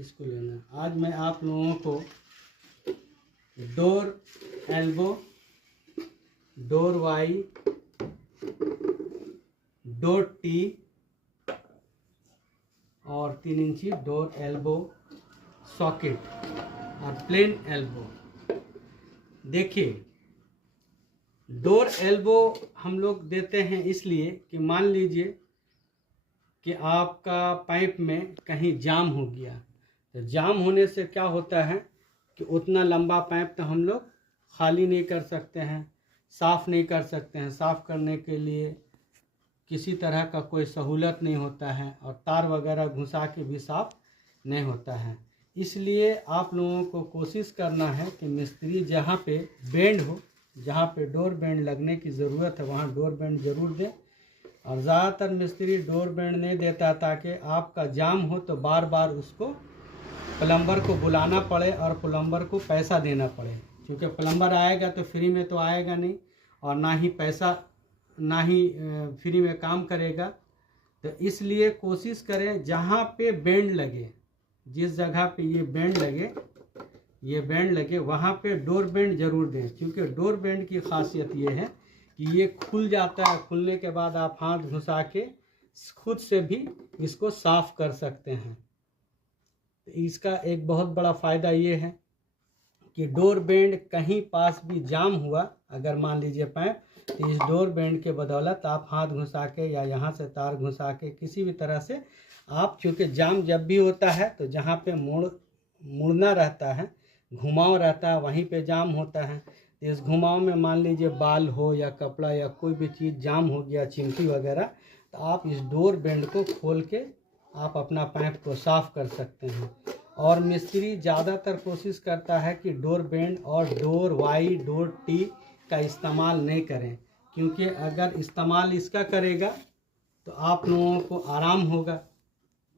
इसको लेना है। आज मैं आप लोगों को door elbow, door Y, door tee और 3 इंची डोर एल्बो सॉकेट और प्लेन एल्बो। देखिए, डोर एल्बो हम लोग देते हैं इसलिए कि मान लीजिए कि आपका पाइप में कहीं जाम हो गया, तो जाम होने से क्या होता है कि उतना लंबा पाइप तो हम लोग खाली नहीं कर सकते हैं, साफ़ नहीं कर सकते हैं। साफ़ करने के लिए किसी तरह का कोई सहूलत नहीं होता है और तार वगैरह घुसा के भी साफ़ नहीं होता है। इसलिए आप लोगों को कोशिश करना है कि मिस्त्री जहाँ पे बेंड हो, जहाँ पे डोर बेंड लगने की ज़रूरत है, वहाँ डोर बेंड ज़रूर दें। और ज़्यादातर मिस्त्री डोर बेंड नहीं देता ताकि आपका जाम हो तो बार बार उसको प्लम्बर को बुलाना पड़े और प्लम्बर को पैसा देना पड़े, क्योंकि प्लम्बर आएगा तो फ्री में तो आएगा नहीं और ना ही पैसा, ना ही फ्री में काम करेगा। तो इसलिए कोशिश करें जहाँ पे बेंड लगे, जिस जगह पे ये बेंड लगे वहाँ पे डोर बेंड ज़रूर दें, क्योंकि डोर बेंड की खासियत ये है कि ये खुल जाता है। खुलने के बाद आप हाथ घुसा के खुद से भी इसको साफ़ कर सकते हैं। इसका एक बहुत बड़ा फ़ायदा ये है कि डोर बेंड कहीं पास भी जाम हुआ, अगर मान लीजिए पाइप, तो इस डोर बेंड के बदौलत आप हाथ घुसा के या यहाँ से तार घुसा के किसी भी तरह से आप, क्योंकि जाम जब भी होता है तो जहाँ पे मुड़ना रहता है, घुमाव रहता है, वहीं पे जाम होता है। इस घुमाव में मान लीजिए बाल हो या कपड़ा या कोई भी चीज़ जाम हो गया, चिमटी वगैरह, तो आप इस डोर बेंड को खोल के आप अपना पाइप को साफ़ कर सकते हैं। और मिस्त्री ज़्यादातर कोशिश करता है कि डोर बेंड और डोर वाई, डोर टी का इस्तेमाल नहीं करें, क्योंकि अगर इस्तेमाल इसका करेगा तो आप लोगों को आराम होगा।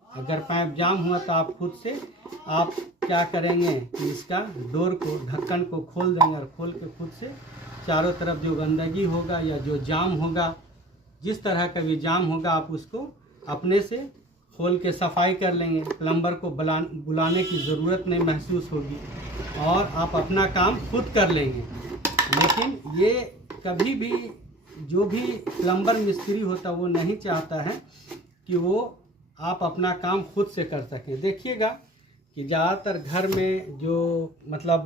अगर पाइप जाम हुआ तो आप खुद से आप क्या करेंगे कि इसका डोर को, ढक्कन को खोल देंगे और खोल के खुद से चारों तरफ जो गंदगी होगा या जो जाम होगा, जिस तरह का भी जाम होगा, आप उसको अपने से खोल के सफाई कर लेंगे। प्लम्बर को बुलाने की ज़रूरत नहीं महसूस होगी और आप अपना काम खुद कर लेंगे। लेकिन ये कभी भी जो भी प्लम्बर मिस्त्री होता वो नहीं चाहता है कि वो आप अपना काम खुद से कर सकें। देखिएगा कि ज़्यादातर घर में जो मतलब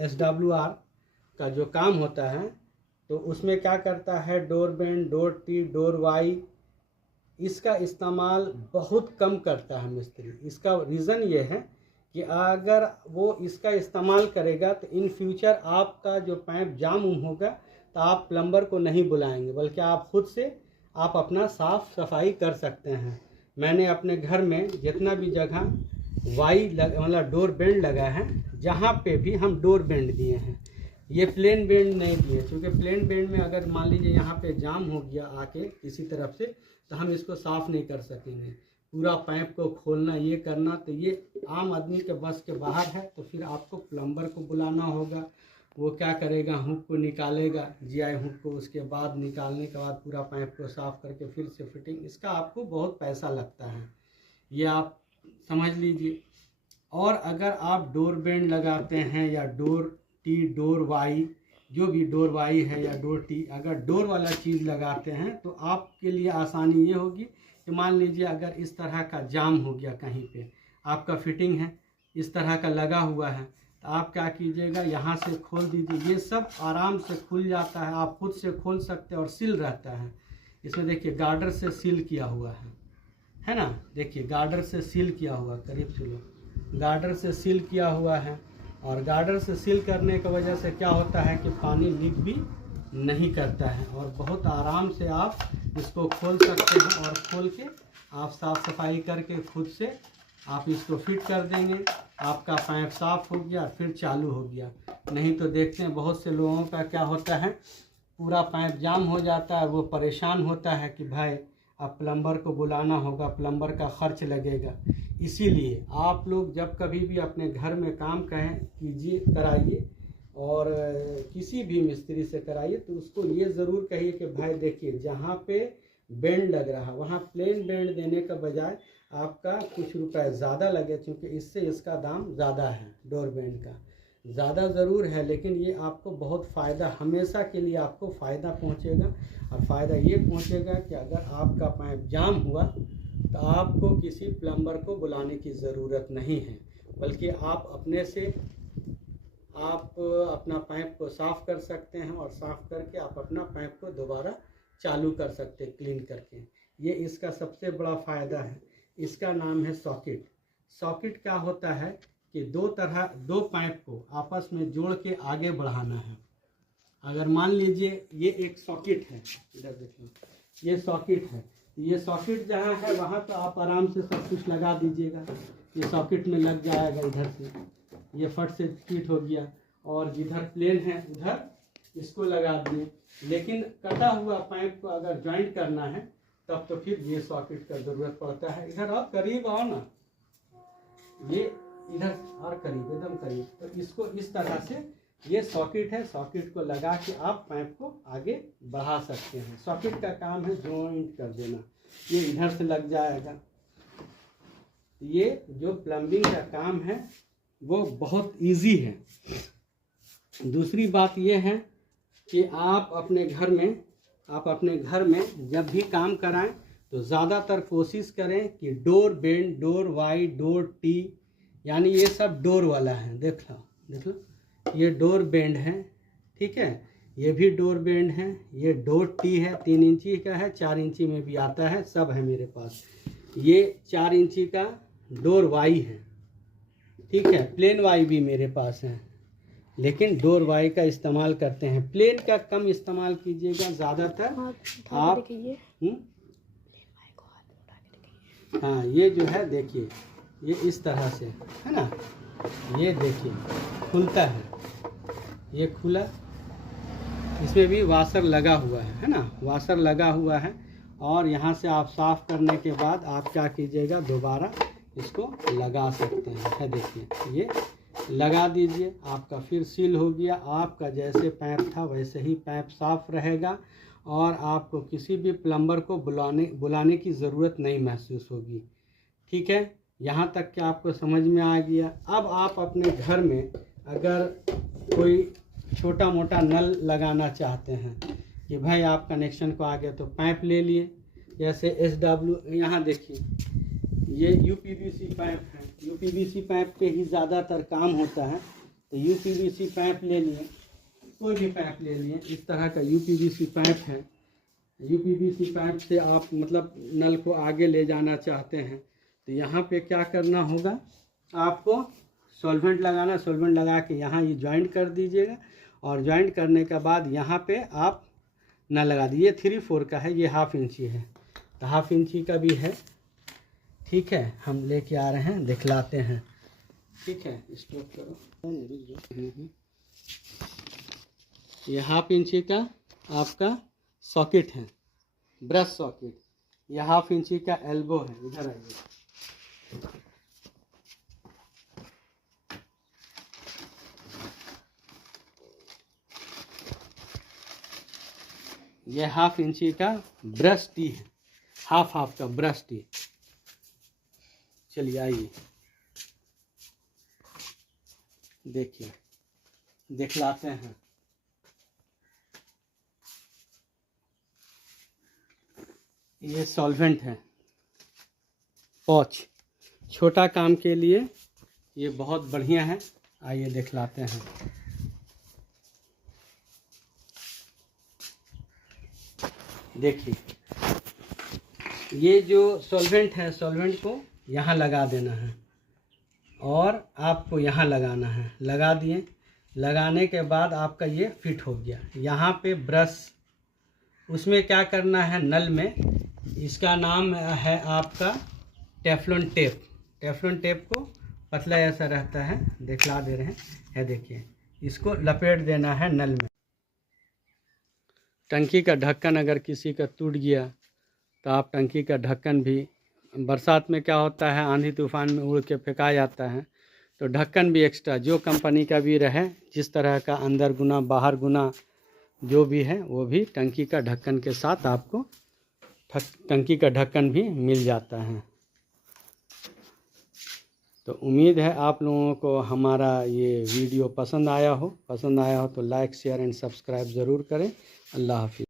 SWR का जो काम होता है तो उसमें क्या करता है, door bend, door tee, door Y, इसका इस्तेमाल बहुत कम करता है मिस्त्री। इसका रीज़न ये है कि अगर वो इसका इस्तेमाल करेगा तो इन फ्यूचर आपका जो पाइप जाम होगा तो आप प्लम्बर को नहीं बुलाएंगे, बल्कि आप खुद से आप अपना साफ़ सफाई कर सकते हैं। मैंने अपने घर में जितना भी जगह वाई मतलब डोर बेंड लगा है, जहाँ पे भी हम डोर बेंड दिए हैं, ये प्लेन बेंड नहीं दिए, क्योंकि प्लेन बेंड में अगर मान लीजिए यहाँ पे जाम हो गया आके किसी तरफ से, तो हम इसको साफ़ नहीं कर सकेंगे। पूरा पाइप को खोलना, ये करना, तो ये आम आदमी के बस के बाहर है। तो फिर आपको प्लम्बर को बुलाना होगा, वो क्या करेगा, हुक को निकालेगा, GI हुक को, उसके बाद निकालने के बाद पूरा पाइप को साफ़ करके फिर से फिटिंग, इसका आपको बहुत पैसा लगता है, ये आप समझ लीजिए। और अगर आप डोर बेंड लगाते हैं या डोर टी, डोर वाई, जो भी डोर वाई है या डोर टी, अगर डोर वाला चीज़ लगाते हैं तो आपके लिए आसानी ये होगी कि मान लीजिए अगर इस तरह का जाम हो गया, कहीं पे आपका फिटिंग है इस तरह का लगा हुआ है, तो आप क्या कीजिएगा, यहाँ से खोल दीजिए, ये सब आराम से खुल जाता है, आप खुद से खोल सकते हैं और सील रहता है। इसमें देखिए गार्डर से सील किया हुआ है ना, देखिए गार्डर से सील किया हुआ, करीब से लो, गार्डर से सील किया हुआ है। और गार्डर से सील करने की वजह से क्या होता है कि पानी लीक भी नहीं करता है और बहुत आराम से आप इसको खोल सकते हैं और खोल के आप साफ़ सफाई करके खुद से आप इसको फिट कर देंगे, आपका पाइप साफ़ हो गया, फिर चालू हो गया। नहीं तो देखते हैं बहुत से लोगों का क्या होता है, पूरा पाइप जाम हो जाता है, वो परेशान होता है कि भाई अब प्लम्बर को बुलाना होगा, प्लम्बर का खर्च लगेगा। इसीलिए आप लोग जब कभी भी अपने घर में काम कीजिए, कराइए और किसी भी मिस्त्री से कराइए तो उसको ये ज़रूर कहिए कि भाई देखिए जहाँ पे बेंड लग रहा है वहाँ प्लेन बेंड देने का बजाय आपका कुछ रुपए ज़्यादा लगे, क्योंकि इससे इसका दाम ज़्यादा है, डोर बैंड का ज़्यादा ज़रूर है, लेकिन ये आपको बहुत फ़ायदा, हमेशा के लिए आपको फ़ायदा पहुंचेगा। और फ़ायदा ये पहुंचेगा कि अगर आपका पाइप जाम हुआ तो आपको किसी प्लम्बर को बुलाने की ज़रूरत नहीं है, बल्कि आप अपने से आप अपना पाइप को साफ़ कर सकते हैं, और साफ़ करके आप अपना पाइप को दोबारा चालू कर सकते हैं क्लीन करके। ये इसका सबसे बड़ा फ़ायदा है। इसका नाम है सॉकेट। सॉकेट क्या होता है कि दो पाइप को आपस में जोड़ के आगे बढ़ाना है। अगर मान लीजिए ये एक सॉकेट है, इधर देखिए, ये सॉकेट है, ये सॉकेट जहाँ है वहाँ तो आप आराम से सब कुछ लगा दीजिएगा, ये सॉकेट में लग जाएगा, इधर से ये फट से फिट हो गया, और जिधर प्लेन है उधर इसको लगा दिए। लेकिन कटा हुआ पाइप को अगर ज्वाइंट करना है तब तो फिर ये सॉकेट का ज़रूरत पड़ता है। इधर आप करीब आओ ना, ये इधर और करीब, एकदम करीब। तो इसको इस तरह से, ये सॉकेट है, सॉकेट को लगा के आप पाइप को आगे बढ़ा सकते हैं। सॉकेट का काम है जॉइंट कर देना, ये इधर से लग जाएगा। ये जो प्लम्बिंग का काम है वो बहुत इजी है। दूसरी बात ये है कि आप अपने घर में जब भी काम कराएं तो ज़्यादातर कोशिश करें कि door bend, door Y, door tee, यानी ये सब डोर वाला है। देख लो ये डोर बेंड है, ठीक है, ये भी डोर बेंड है, ये डोर टी है, 3 इंची का है, 4 इंची में भी आता है, सब है मेरे पास। ये 4 इंची का डोर वाई है, ठीक है, प्लेन वाई भी मेरे पास है, लेकिन डोर वाई का इस्तेमाल करते हैं। प्लेन का कम इस्तेमाल कीजिएगा, ज़्यादातर आप हाँ, ये जो है देखिए, ये इस तरह से है ना, ये देखिए खुलता है, ये खुला, इसमें भी वाशर लगा हुआ है ना, वाशर लगा हुआ है। और यहाँ से आप साफ़ करने के बाद आप क्या कीजिएगा, दोबारा इसको लगा सकते हैं। है देखिए, ये लगा दीजिए, आपका फिर सील हो गया। आपका जैसे पाइप था वैसे ही पाइप साफ़ रहेगा, और आपको किसी भी प्लम्बर को बुलाने की ज़रूरत नहीं महसूस होगी। ठीक है, यहाँ तक कि आपको समझ में आ गया। अब आप अपने घर में अगर कोई छोटा मोटा नल लगाना चाहते हैं कि भाई आप कनेक्शन को आ गया, तो पाइप ले लिए, जैसे SW, यहाँ देखिए ये UPVC पाइप है, UPVC पाइप पे ही ज़्यादातर काम होता है। तो UPVC पाइप ले लिए, कोई भी पाइप ले लिए, इस तरह का UPVC पाइप है। UPVC पाइप से आप मतलब नल को आगे ले जाना चाहते हैं, तो यहाँ पे क्या करना होगा, आपको सॉल्वेंट लगाना, सॉल्वेंट लगा के यहाँ ये ज्वाइंट कर दीजिएगा, और ज्वाइंट करने के बाद यहाँ पे आप नल लगा दीजिए। 3/4 का है, ये 1/2 इंची है, तो 1/2 इंची का भी है। ठीक है, हम लेके आ रहे हैं, दिखलाते हैं। ठीक है, स्टॉप करो। ये 1/2 इंची का आपका सॉकेट है, ब्रश सॉकेट। ये 1/2 इंची का एल्बो है, इधर आइए। ये 1/2 इंची का ब्रश टी है, हाफ का ब्रश टी। चलिए आइए, देखिए, दिखलाते हैं। ये सॉल्वेंट है, पॉच, छोटा काम के लिए ये बहुत बढ़िया है। आइए दिखलाते हैं। देखिए, ये जो सॉल्वेंट है, सॉल्वेंट को यहाँ लगा देना है, और आपको यहाँ लगाना है। लगा दिए, लगाने के बाद आपका ये फिट हो गया। यहाँ पे ब्रश, उसमें क्या करना है, नल में, इसका नाम है आपका टेफ्लॉन टेप। टेफ्लॉन टेप को पतला ऐसा रहता है, दिखला दे रहे हैं, देखिए, इसको लपेट देना है नल में। टंकी का ढक्कन अगर किसी का टूट गया तो आप टंकी का ढक्कन भी, बरसात में क्या होता है, आंधी तूफान में उड़ के फेंका जाता है, तो ढक्कन भी एक्स्ट्रा जो कंपनी का भी रहे, जिस तरह का अंदर गुना बाहर गुना जो भी है, वो भी टंकी का ढक्कन के साथ आपको टंकी का ढक्कन भी मिल जाता है। तो उम्मीद है आप लोगों को हमारा ये वीडियो पसंद आया हो तो लाइक शेयर एंड सब्सक्राइब ज़रूर करें। अल्लाह हाफिज़।